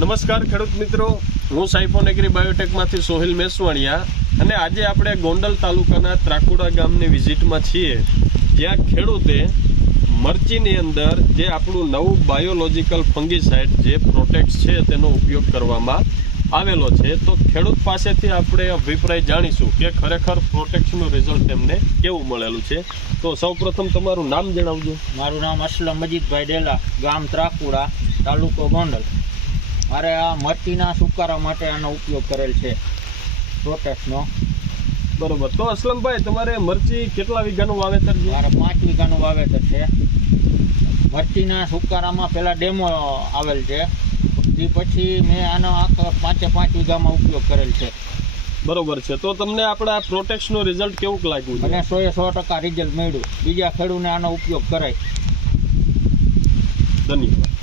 નમસ્કાર ખેડૂત મિત્રો, હું સાઈફોન એગ્રી બાયોટેકમાંથી સોહિલ મેસવાણિયા અને આજે આપણે ગોંડલ તાલુકાના ત્રાકુડા ગામની વિઝિટમાં છીએ, જ્યાં ખેડૂતે મરચીની અંદર જે આપણું નવું બાયોલોજિકલ ફંગીસાઇડ જે પ્રોટેક્સ છે તેનો ઉપયોગ કરવામાં આવેલો છે. તો ખેડૂત પાસેથી આપણે અભિપ્રાય જાણીશું કે ખરેખર પ્રોટેક્સનું રિઝલ્ટ એમને કેવું મળેલું છે. તો સૌપ્રથમ તમારું નામ જણાવજો. મારું નામ અસલમ મજીદભાઈ ડેલા, ગામ ત્રાકુડા, તાલુકો ગોંડલ. મારે આ મરચીના સુકારા માટે આનો ઉપયોગ કરેલ છે, પ્રોટેક્સનો. બરોબર. તો અસલમભાઈ, તમારે મરચી કેટલા વીઘાનું વાવેતર છે? મારે 5 વીઘાનું વાવેતર છે. મરચીના સુકારામાં પહેલાં ડેમો આવેલ છે, એ પછી મેં આનો આખો 5 વીઘામાં ઉપયોગ કરેલ છે. બરોબર છે. તો તમને આપણા પ્રોટેક્સનું રિઝલ્ટ કેવું લાગ્યું? અને 100% રિઝલ્ટ મળ્યું. બીજા ખેડૂતને આનો ઉપયોગ કરાય. ધન્યવાદ.